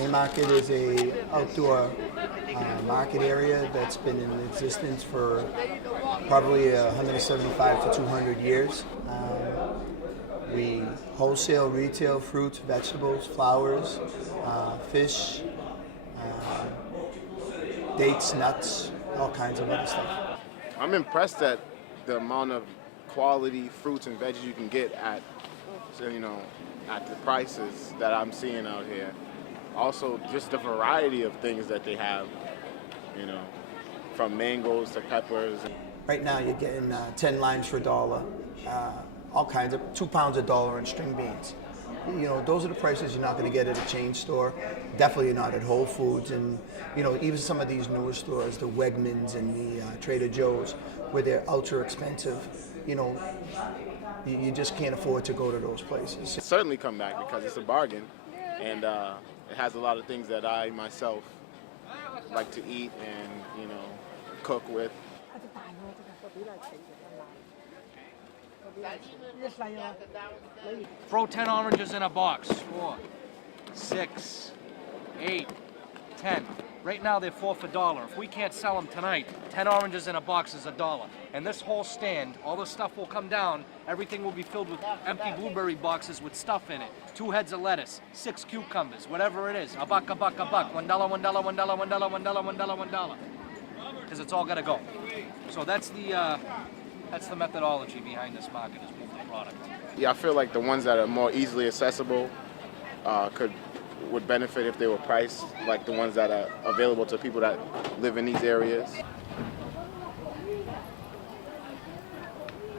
Haymarket is a outdoor market area that's been in existence for probably 175 to 200 years. We wholesale, retail fruits, vegetables, flowers, fish, dates, nuts, all kinds of other stuff. I'm impressed at the amount of quality fruits and veggies you can get at, at the prices that I'm seeing out here. Also, just the variety of things that they have, you know, from mangoes to peppers. Right now, you're getting 10 limes for $1, all kinds of 2 pounds $1 in string beans. You know, those are the prices you're not going to get at a chain store. Definitely not at Whole Foods, and you know, even some of these newer stores, the Wegmans and the Trader Joe's, where they're ultra expensive. You know, you just can't afford to go to those places. Certainly come back because it's a bargain, and it has a lot of things that I myself like to eat and cook with. Throw 10 oranges in a box. 4, 6, 8, 10. Right now they're 4 for $1. If we can't sell them tonight, 10 oranges in a box is $1. And this whole stand, all the stuff will come down. Everything will be filled with empty blueberry boxes with stuff in it. 2 heads of lettuce, 6 cucumbers, whatever it is. A buck, a buck, a buck. $1, $1, $1, $1, $1, $1, $1, $1. Because it's all gotta go. So that's the methodology behind this market, is move the product. Yeah, I feel like the ones that are more easily accessible would benefit if they were priced like the ones that are available to people that live in these areas.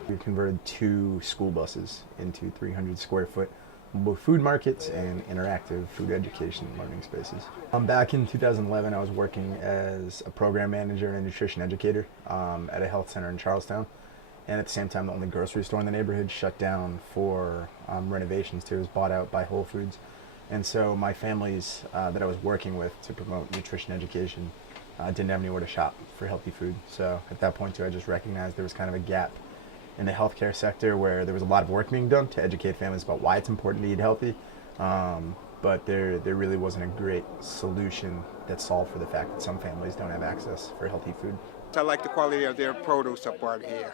We converted 2 school buses into 300 square foot both food markets and interactive food education and learning spaces. Back in 2011, I was working as a program manager and a nutrition educator at a health center in Charlestown. And at the same time, the only grocery store in the neighborhood shut down for renovations too. It was bought out by Whole Foods. And so my families that I was working with to promote nutrition education didn't have anywhere to shop for healthy food. So at that point too, I just recognized there was kind of a gap in the healthcare sector where there was a lot of work being done to educate families about why it's important to eat healthy. But there really wasn't a great solution that solved for the fact that some families don't have access for healthy food. I like the quality of their produce up on here.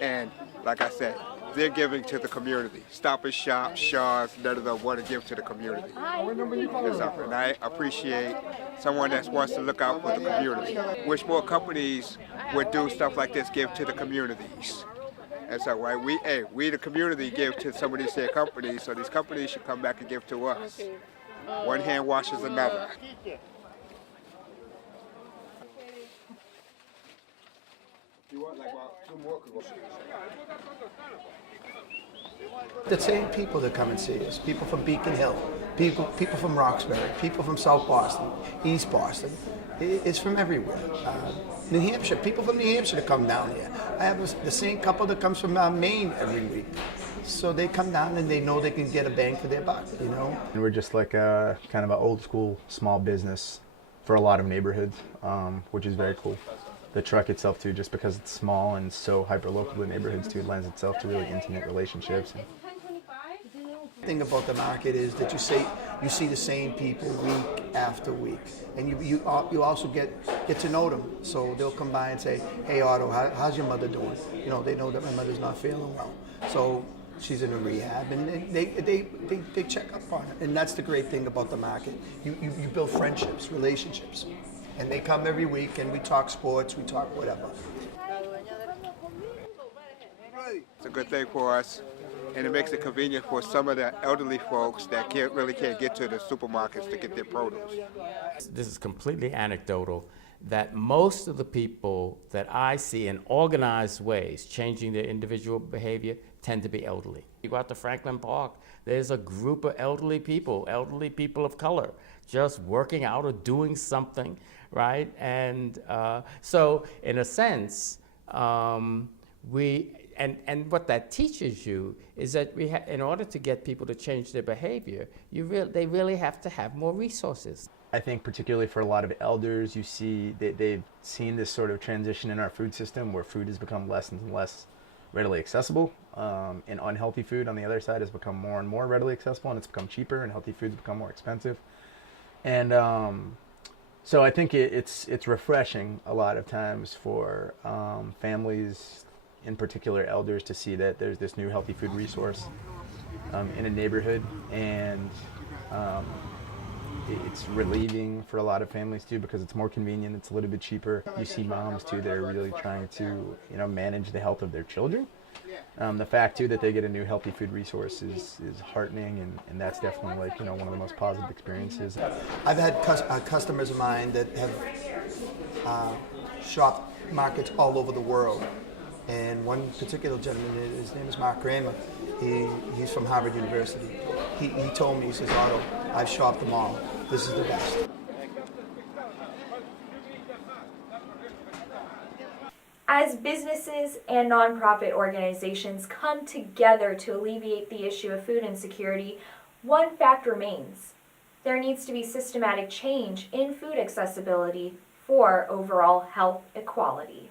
And like I said, they're giving to the community. Stop and Shop, Shaw's, none of them want to give to the community. And I appreciate someone that wants to look out for the community. Wish more companies would do stuff like this, give to the communities. And so we the community give to some of these companies, so these companies should come back and give to us. One hand washes another. The same people that come and see us, people from Beacon Hill, people from Roxbury, people from South Boston, East Boston. It's from everywhere. New Hampshire, people from New Hampshire that come down here. I have the same couple that comes from Maine every week. So they come down and they know they can get a bang for their buck, you know? And we're just like a kind of an old school small business for a lot of neighborhoods, which is very cool. The truck itself too, just because it's small and so hyper local to neighborhoods too, it lends itself to really intimate relationships. The thing about the market is that you see the same people week after week, and you also get to know them. So they'll come by and say, "Hey Otto, how's your mother doing?" You know, they know that my mother's not feeling well, so she's in a rehab, and they check up on her. And that's the great thing about the market. You build friendships, relationships. And they come every week, and we talk sports, we talk whatever. It's a good thing for us, and it makes it convenient for some of the elderly folks that can't get to the supermarkets to get their produce. This is completely anecdotal, that most of the people that I see in organized ways changing their individual behavior tend to be elderly. You go out to Franklin Park, there's a group of elderly people of color, just working out or doing something, right? And so in a sense, and what that teaches you is that in order to get people to change their behavior, they really have to have more resources. I think particularly for a lot of elders, you see they've seen this sort of transition in our food system where food has become less and less readily accessible, and unhealthy food on the other side has become more and more readily accessible, and it's become cheaper, and healthy food's become more expensive. And so I think it's refreshing a lot of times for families, in particular elders, to see that there's this new healthy food resource in a neighborhood, and it's relieving for a lot of families too, because it's more convenient, it's a little bit cheaper. You see moms too that are really trying to manage the health of their children. The fact too that they get a new healthy food resource is heartening, and that's definitely like one of the most positive experiences. I've had customers of mine that have shopped markets all over the world, and one particular gentleman, his name is Mark Kramer. He's from Harvard University. He told me, he says, Otto, I've shopped them all. This is the best. As businesses and nonprofit organizations come together to alleviate the issue of food insecurity, one fact remains. There needs to be systematic change in food accessibility for overall health equality.